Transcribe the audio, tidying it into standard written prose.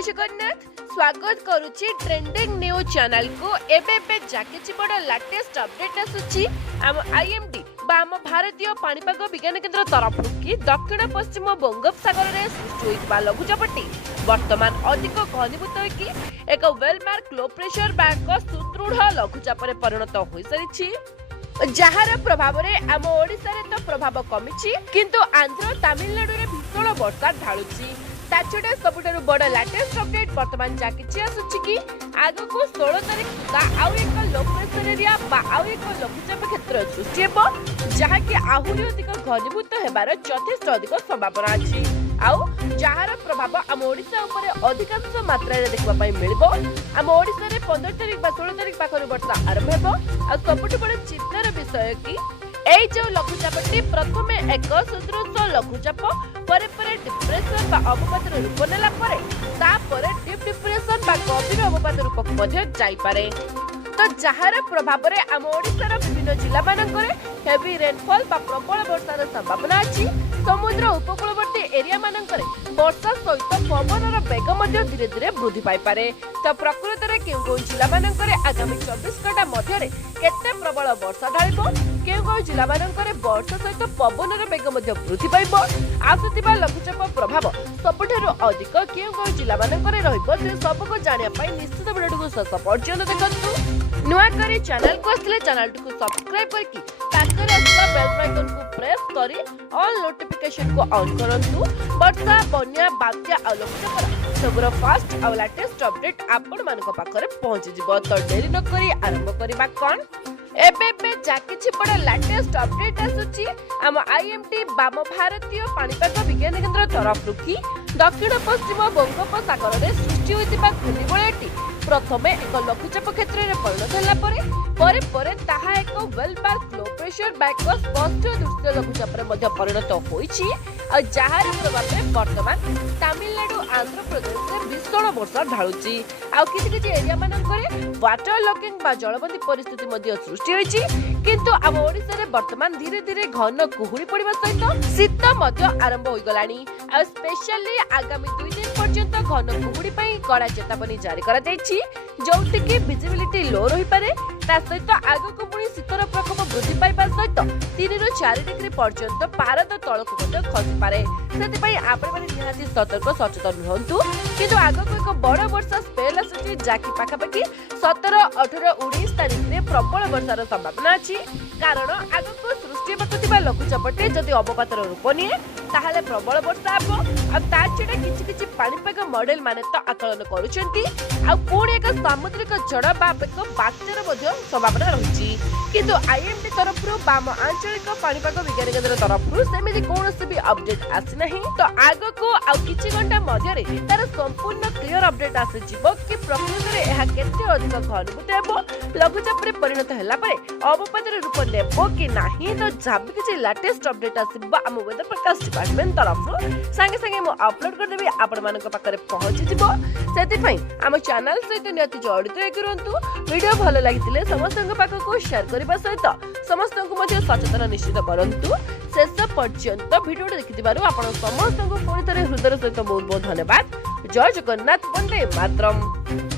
जय जगन्नाथ स्वागत करुच्ची trending news channel को एबे जाके बड़ लेटेस्ट अपडेट आसुची आम आईएमडी आम भारतीय पाणीपाग विज्ञान केन्द्र तरफ कि दक्षिण पश्चिम बंगोपसागर में सृष्टि होता लघुचापटी वर्तमान अधिक घनीभूत होगी एक वेलमार्क लो प्रेशर बैंक सुदृढ़ लघुचाप परिणत हो सारी जार प्रभाव में आम ओडिशा रे तो प्रभाव कमी किंतु आंध्र तमिलनाडु रे भीषण वर्षा ढालुची ताछडा सबुठारु बड़ लेटेस्ट अपडेट वर्तमान जाकिछि आसुछि कि आगो को 16 तारिख सुधा आउ एक लो प्रेशर एरिया बा आउ एक लघुचाप क्षेत्र सृष्टि हेबो जहा कि आहुरी अधिक घनीभूत हेबार यथेष्ट अधिक संभावना अछि आउ जहार प्रभाव आम ओडिशा ऊपर अधिकांश मात्रा रे देखबा पई मिलिबो आम ओडिशा रे 15 तारिख बा 16 तारिख पाखरु वर्षा आरंभ हेबो आ सबुठ बड़ चिंतार विषय कि এই যে লঘুচাপটি প্রথমে এক সুদৃঢ় লঘুচাপ পরে পরে ডিপ্রেশন বা অবপাতের রূপ নেলা পরে তারপরে ডিপ ডিপ্রেশন বা গভীর অবপাত রূপক মধ্যে যাইপারে তো যাহার প্রভাবরে আম ওড়িশার বিভিন্ন জিলা মানকরে হেভি রেনফল বা প্রবল বর্ষার সম্ভাবনা আছে সমুদ্র উপকূলবর্তী এরিয়া মানকরে বর্ষা সহিত পবনর বেগ মধ্যে ধীরে ধীরে বৃদ্ধি পাইপারে তো প্রকৃতরে কেউ জিলা মানকরে আগামী 24 ঘণ্টা মধ্যে কেতে প্রবল বর্ষা ঢালিব কেউ জিলা মানকরে বর্ষা সহিত পবনর বেগ মধ্যে বৃদ্ধি পাইব আসুଥିବା লঘুচাপ প্রভাব ସବୁଠାରୁ ଅଧିକ କେଉଁ ଜିଲ୍ଲା ମାନଙ୍କରେ ରହିବ ସେ ସବୁକୁ ଜାଣିବା ପାଇଁ ନିଶ୍ଚିତ ଭିଡିଓଟିକୁ ଶେଷ ପର୍ଯ୍ୟନ୍ତ ଦେଖନ୍ତୁ ନୂଆ କରି ଚ୍ୟାନେଲକୁ ଆସିଲେ ଚ୍ୟାନେଲଟିକୁ ସବସ୍କ୍ରାଇବ କରିକି ପାଖରେ ଆସିବା ବେଲ୍ ଆଇକନକୁ ପ୍ରେସ୍ କରି ଅଲ୍ ନୋଟିଫିକେସନକୁ ଅନ୍ କରନ୍ତୁ ବର୍ଷା ବନ୍ୟା ବାତ୍ୟା ଆଉ ଲଘୁଚାପର ସବୁର ଫାଷ୍ଟ ଆଉ ଲାଟେଷ୍ଟ ଅପଡେଟ ଆପଣମାନଙ୍କ ପାଖରେ ପହଞ୍ଚିଯିବ ତ ଡେରି ନ କରି ଆରମ୍ଭ କରିବା କ'ଣ एबे जाकिछि बड़ लेटेस्ट अपडेट आसुची आम आईएमडी बाम भारतीय पाणीपाग विज्ञान केन्द्र तरफ कि दक्षिण पश्चिम बंगोपसागर में सृष्टि होइतिबा घूर्णिबलयटी प्रथमे एक लघुचाप क्षेत्र में परिणत होला परे परे ताहा एक वेलमार्क लो प्रेशर बैंक स्पष्ट दृश्य लघुचाप मध्ये परिणत होइछि आ जहार प्रभाव में वर्तमान तमिलनाडु आंध्र प्रदेश में भीषण वर्षा ढालुची आ किछि एरिया मानकरे वाटर लॉकिंग बा जलबंदी परिस्थिति मध्ये सृष्टि होइछि किंतु आम ओडिशा रे वर्तमान धीरे धीरे घन कुहुड़ी पड़िबा सहित शीत मध्ये आरंभ होई गलानी आ स्पेशली आगामी 2 दिन पर्यंत घन कुहुड़ी पई कड़ा चेतावनी जारी करा जायछि जोंति कि विजिबिलिटी लो रही पारे ता सहित आगो को पुणी शीतर प्रकोप वृद्धि पाइबा सहित 3 ରୁ 4 डिग्री पर्यंत पारद तळकु मध्ये खसी पारे सेति पई आपण माने निहाती सतर्क सचेतन रहंतु किंतु आगो को एक बड़ वर्षा स्पेल आसुची जाकी पाखापाखी 17 18 19 तारिख रे प्रबल वर्षार संभावना अछि कारण आगो को सृष्टि हेबाकुथिबा लघुचापटे जदि अवपातर रूप निए ताहाले प्रबल वर्षा हेबो आ ता छडा किछि पाणीपाग मॉडल माने तो आकलन करूचंती आ पुणी एक सामुद्रिक झड़ बा एक बात्यार मध्ये संभावना रहिछि किंतु आईएमडी तरफरु बाम आंचलिक पाणीपाग विज्ञान केन्द्र तरफरु सेमिति कोनोसी भी अपडेट आसी नाही तो आगो को आ किछि घंटा मध्ये रे तार संपूर्ण क्लियर अपडेट आसी जिवो कि प्रकृति रे एहा केते अधिक घनीभूत हेबो लघुचाप रे परिणत हैला परे अवपातर रूप नेबो कि नाही तो जाबि किछि लेटेस्ट अपडेट आसीबो हम वेदर प्रकाश डिपार्टमेंट तरफरु संगे संगे मो अपलोड कर देबी आपण मानक पाखरे पहुंची जिवो सेति पई हम चैनल सहित नियति जडित हेकरंतु वीडियो भलो लागितिले समस्तक पाखको शेयर करबा सहित समस्तक मध्ये सचेतन निश्चित करंतु शेष पर्यंत वीडियो देखिथिबारु आपण समस्तक पुणी थरे हृदय सहित बहुत बहुत धन्यवाद जय जगन्नाथ वंदे मातरम।